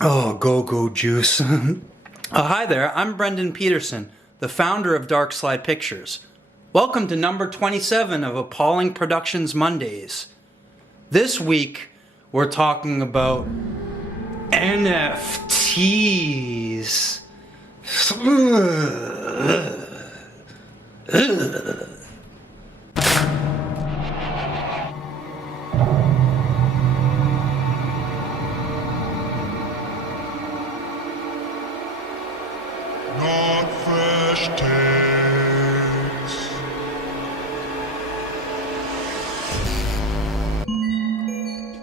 Oh, go juice. Hi there, I'm Brendan Petersen, the founder of DARKSLIDE Pictures. Welcome to number 27 of Appalling Productions Mondays. This week, we're talking about NFTs. Not fresh takes.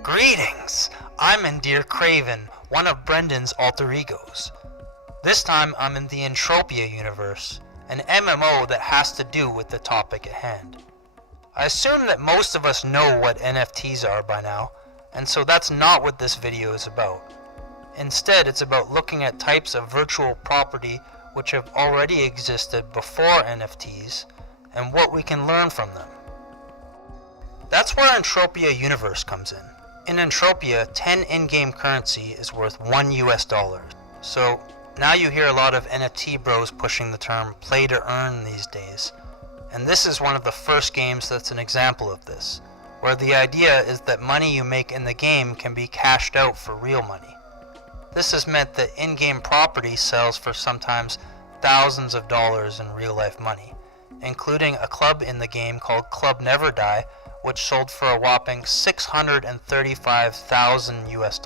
Greetings! I'm Indir Craven, one of Brendan's alter egos. This time I'm in the Entropia universe, an MMO that has to do with the topic at hand. I assume that most of us know what NFTs are by now, and so that's not what this video is about. Instead, it's about looking at types of virtual property which have already existed before NFTs, and what we can learn from them. That's where Entropia Universe comes in. In Entropia, 10 in-game currency is worth $1 US. So now you hear a lot of NFT bros pushing the term play to earn these days. And this is one of the first games that's an example of this, where the idea is that money you make in the game can be cashed out for real money. This has meant that in-game property sells for sometimes thousands of dollars in real-life money, including a club in the game called Club Never Die, which sold for a whopping $635,000 US.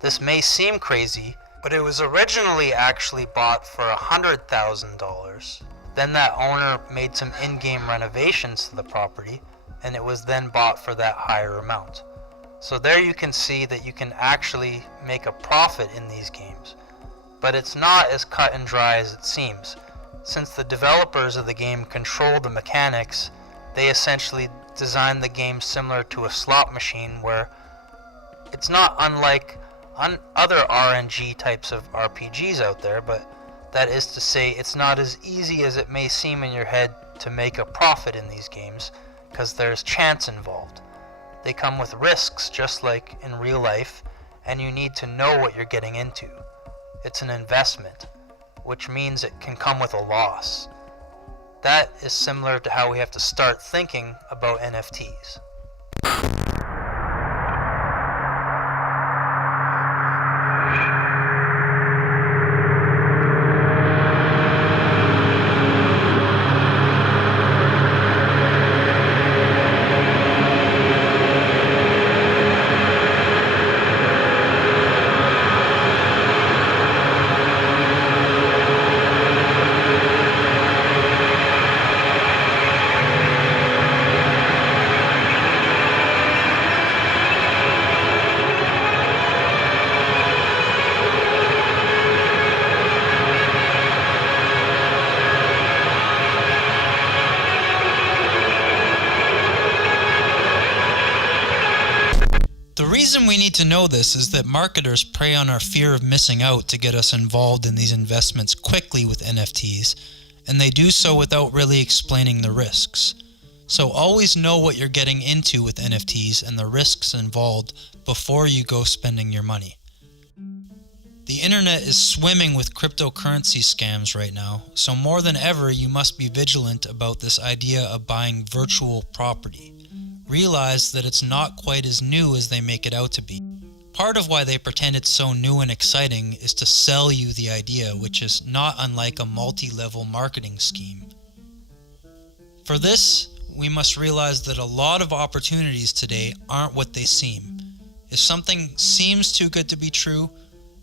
This may seem crazy, but it was originally actually bought for $100,000. Then that owner made some in-game renovations to the property, and it was then bought for that higher amount. So there you can see that you can actually make a profit in these games. But it's not as cut and dry as it seems. Since the developers of the game control the mechanics, they essentially designed the game similar to a slot machine, where it's not unlike other RNG types of RPGs out there, but that is to say it's not as easy as it may seem in your head to make a profit in these games, because there's chance involved. They come with risks just like in real life, and you need to know what you're getting into. It's an investment, which means it can come with a loss. That is similar to how we have to start thinking about NFTs. The reason we need to know this is that marketers prey on our fear of missing out to get us involved in these investments quickly with NFTs, and they do so without really explaining the risks. So always know what you're getting into with NFTs and the risks involved before you go spending your money. The internet is swimming with cryptocurrency scams right now, so more than ever you must be vigilant about this idea of buying virtual property. Realize that it's not quite as new as they make it out to be. Part of why they pretend it's so new and exciting is to sell you the idea, which is not unlike a multi-level marketing scheme. For this, we must realize that a lot of opportunities today aren't what they seem. If something seems too good to be true,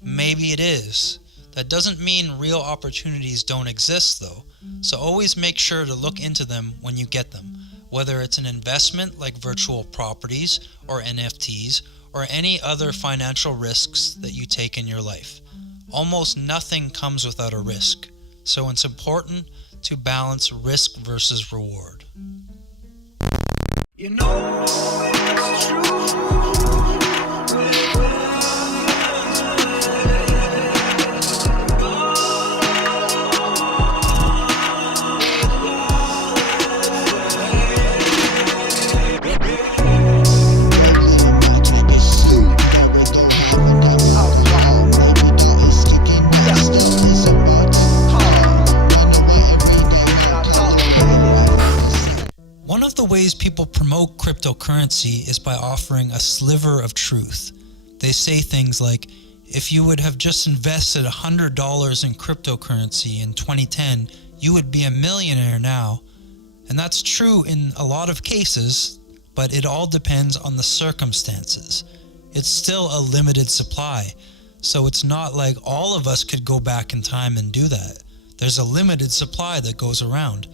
maybe it is. That doesn't mean real opportunities don't exist though, so always make sure to look into them when you get them. Whether it's an investment like virtual properties or NFTs or any other financial risks that you take in your life. Almost nothing comes without a risk, so it's important to balance risk versus reward. You know it's true. Outside. ways people promote cryptocurrency is by offering a sliver of truth. They say things like, if you would have just invested $100 in cryptocurrency in 2010, you would be a millionaire now. And that's true in a lot of cases, but it all depends on the circumstances. It's still a limited supply, so it's not like all of us could go back in time and do that. There's a limited supply that goes around.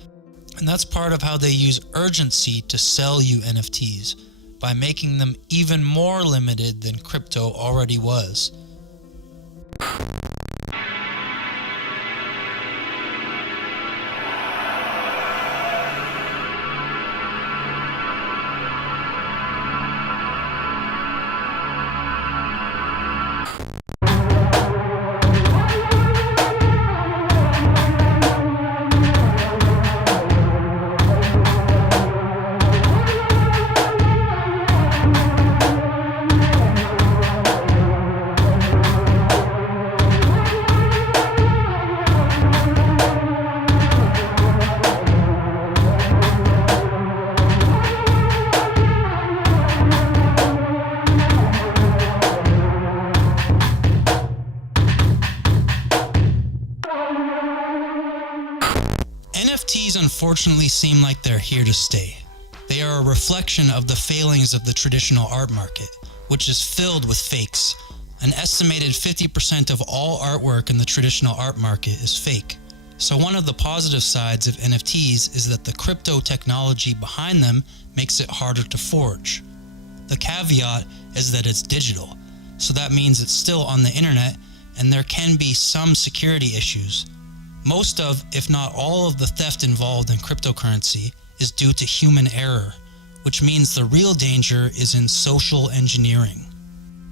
And that's part of how they use urgency to sell you NFTs, by making them even more limited than crypto already was. NFTs unfortunately seem like they're here to stay. They are a reflection of the failings of the traditional art market, which is filled with fakes. An estimated 50% of all artwork in the traditional art market is fake. So one of the positive sides of NFTs is that the crypto technology behind them makes it harder to forge. The caveat is that it's digital, so that means it's still on the internet and there can be some security issues. Most of, if not all of the theft involved in cryptocurrency is due to human error, which means the real danger is in social engineering.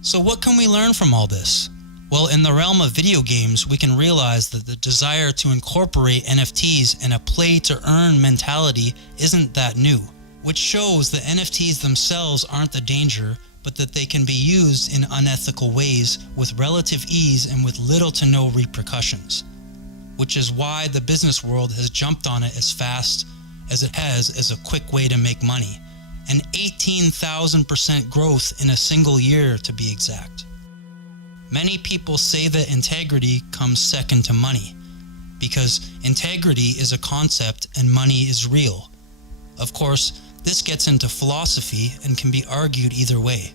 So what can we learn from all this? Well, in the realm of video games, we can realize that the desire to incorporate NFTs in a play-to-earn mentality isn't that new, which shows that NFTs themselves aren't the danger, but that they can be used in unethical ways with relative ease and with little to no repercussions. Which is why the business world has jumped on it as fast as it has as a quick way to make money. An 18,000% growth in a single year, to be exact. Many people say that integrity comes second to money, because integrity is a concept and money is real. Of course, this gets into philosophy and can be argued either way.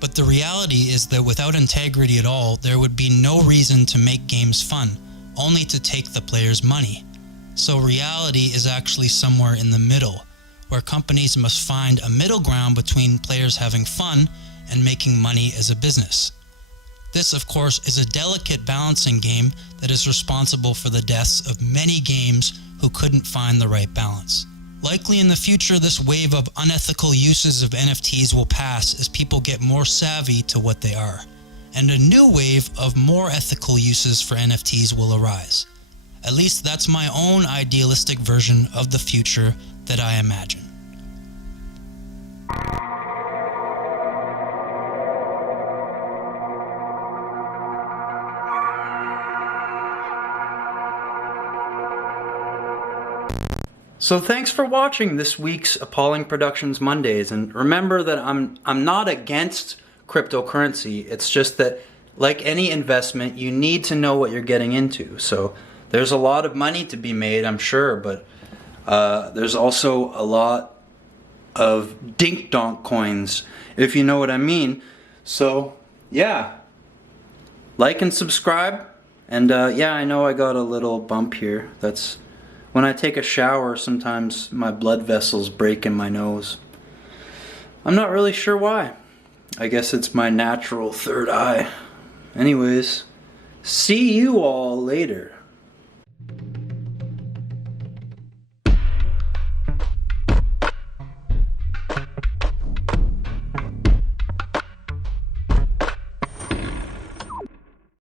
But the reality is that without integrity at all, there would be no reason to make games fun, only to take the player's money. So reality is actually somewhere in the middle, where companies must find a middle ground between players having fun and making money as a business. This, of course, is a delicate balancing game that is responsible for the deaths of many games who couldn't find the right balance. Likely in the future, this wave of unethical uses of NFTs will pass as people get more savvy to what they are, and a new wave of more ethical uses for NFTs will arise. At least that's my own idealistic version of the future that I imagine. So thanks for watching this week's Appalling Productions Mondays, and remember that I'm not against cryptocurrency. It's just that, like any investment, you need to know what you're getting into. So there's a lot of money to be made, I'm sure, but there's also a lot of dink-donk coins, if you know what I mean. So yeah, like and subscribe. And yeah, I know I got a little bump here. That's when I take a shower, sometimes my blood vessels break in my nose. I'm not really sure why. I guess it's my natural third eye. Anyways, see you all later.